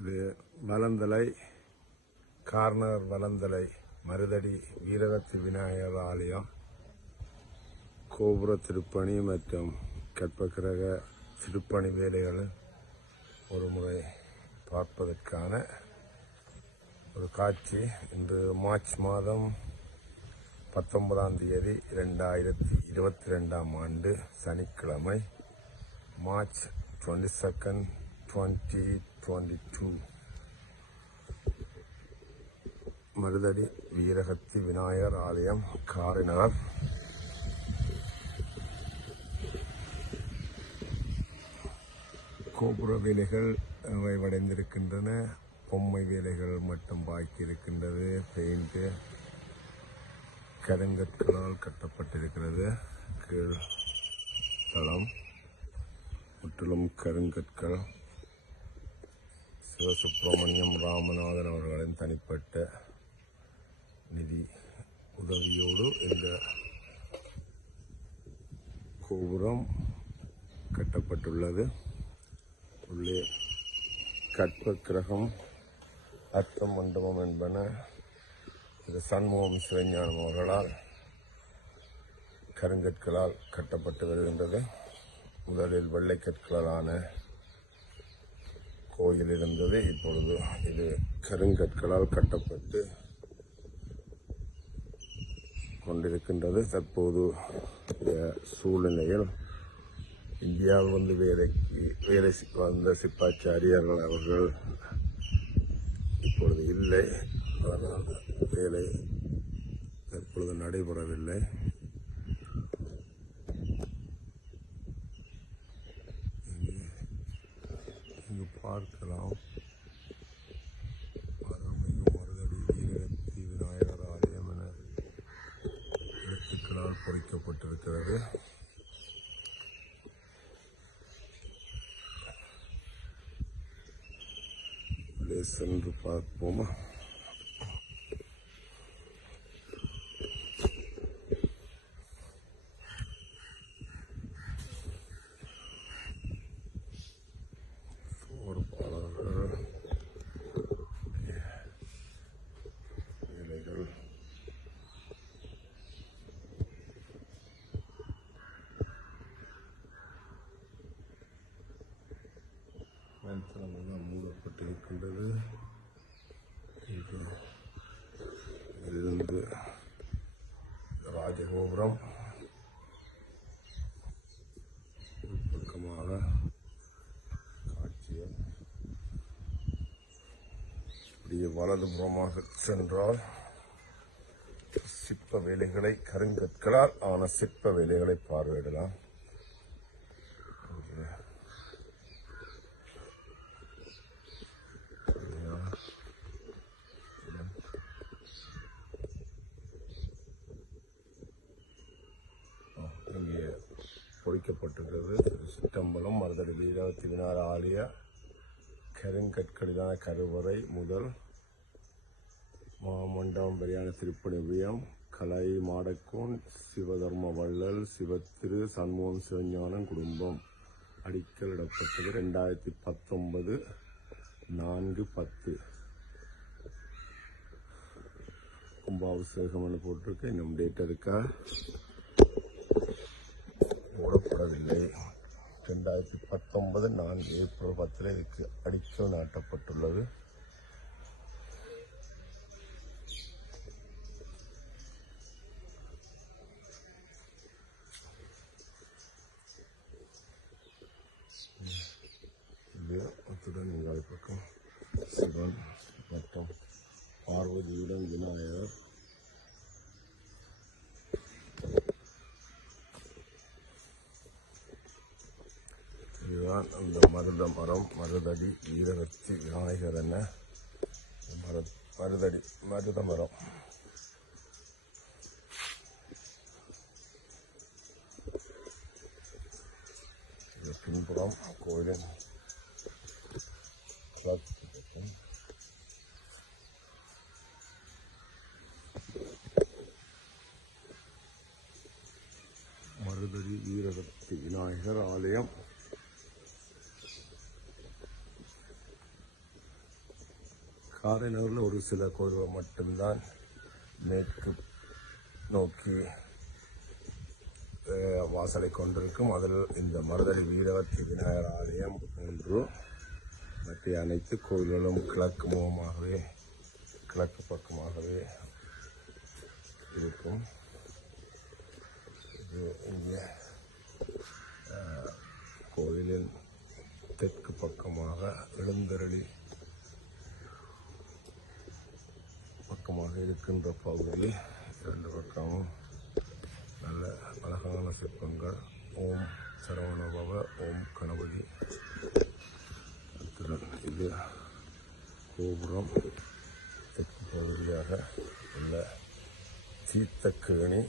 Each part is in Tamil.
இது வலந்தலை கார்னர் வலந்தலை மருதடி வீரகத்தி விநாயகர் ஆலயம் கோபுர திருப்பணி மற்றும் கற்பகிரக திருப்பணி வேலைகள் ஒரு முறை பார்ப்பதற்கான ஒரு காட்சி. இன்று மார்ச் மாதம் 19ஆம் தேதி 2022ஆம் ஆண்டு சனிக்கிழமை, மார்ச் 22, 2022. மருதடி வீரகத்தி விநாயகர் ஆலயம் காரினார். கோபுர வேலைகள் நிறைவடைந்திருக்கின்றன. பொம்மை வேலைகள் மட்டும் பாக்கி இருக்கின்றது. பெயிண்ட் கருங்கற்களால் கட்டப்பட்டிருக்கிறது. கீழ் தளம் முற்றிலும் கருங்கற்கள். சிவசுப்பிரமணியம் ராமநாதன் அவர்களின் தனிப்பட்ட நிதி உதவியோடு இந்த கோபுரம் கட்டப்பட்டுள்ளது. உள்ளே கற்ப கிரகம், அர்த்த மண்டபம் என்பன இது சண்முகம் சிவஞானம் அவர்களால் கருங்கற்களால் கட்டப்பட்டு வருகின்றது. முதலில் வெள்ளை கற்களாலான கோயில் இருந்தது. இப்பொழுது இது கருங்கற்களால் கட்டப்பட்டு கொண்டிருக்கின்றது. தற்போது சூழ்நிலையில் இந்தியாவில் வந்து வேலை வந்த சிப்பாச்சாரியர்கள் அவர்கள் இப்பொழுது இல்லை. அதனால் வேலை தற்பொழுது நடைபெறவில்லை. இங்கு பார்க்கலாம் மருதடி வீரகத்தி விநாயகர் ஆலயம் என எழுத்துக்களால் பொறிக்கப்பட்டிருக்கிறது. சென்று பார்ப்போமா? வேலைகள் மூடப்பட்டிருக்கின்றது. இதிலிருந்து ராஜகோபுரம் பக்கமாக காட்சியை இப்படியே வலதுபுறமாக சென்றால் சிற்ப வேலைகளை, கருங்கற்களால் ஆன சிற்ப வேலைகளை பார்வையிடலாம். இங்கே பொறிக்கப்பட்டுள்ளது சிற்றம்பலம் மருதடி வீரகத்தி விநாயகர் ஆலய கருங்கற்களிலான கருவறை முதல் மாமண்டபம் வரையான திருப்பணி வியம், கலை மாடக்கோன், சிவதர்ம வள்ளல், சிவத்திரு சண்முகம் சிவஞானம் குடும்பம். அடிக்கல் இடப்பட்டது 2019 4/10. கும்பாபிஷேகம் போட்டிருக்கு. இன்னும் டேட் இருக்கா? மூடப்படவில்லை. 2019 4 ஏப்ரல் 10 இதுக்கு அடிக்கல் நாட்டப்பட்டுள்ளது. இது அத்துடன் நீங்கள் பக்கம் சிவன் மற்றும் பார்வதியுடன் விநாயகர். இதுதான் அந்த மருத மரம், மருதடி வீரகத்தி விநாயகர் என மருதடி மருத மரம். இது பின்புறம் கோயிலின் மருதடி வீரகத்தி விநாயகர் ஆலயம். காரைநகரில் ஒரு சில கோயில்கள் மட்டும்தான் மேற்கு நோக்கி வாசலை கொண்டிருக்கும். அதில் இந்த மருதடி வீரவத்தி விநாயகர் ஆலயம் ஒன்று. மற்ற அனைத்து கோயில்களும் கிழக்கு முகமாகவே, கிழக்கு பக்கமாகவே இருக்கும். இது இங்கே கோயிலின் தெற்கு பக்கமாக எழுந்தருளி பக்கமாக இருக்கின்ற பகுதி. இரண்டு பக்கமும் நல்ல அழகான சிற்பங்கள். ஓம் சரவணபவ, ஓம் கணபதி. இது கோபுரம். தெற்கு பகுதியாக உள்ள தீர்த்தக்கேணி.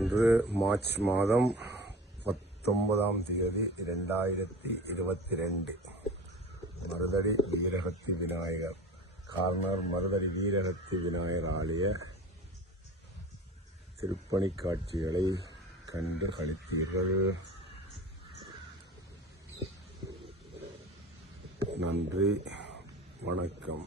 இன்று மார்ச் மாதம் 19ஆம் தேதி 2022. மருதடி வீரகத்தி விநாயகர் கார்னர் மருதடி வீரகத்தி விநாயகர் ஆலய திருப்பணி காட்சிகளை கண்டு களித்தீர்கள். நன்றி, வணக்கம்.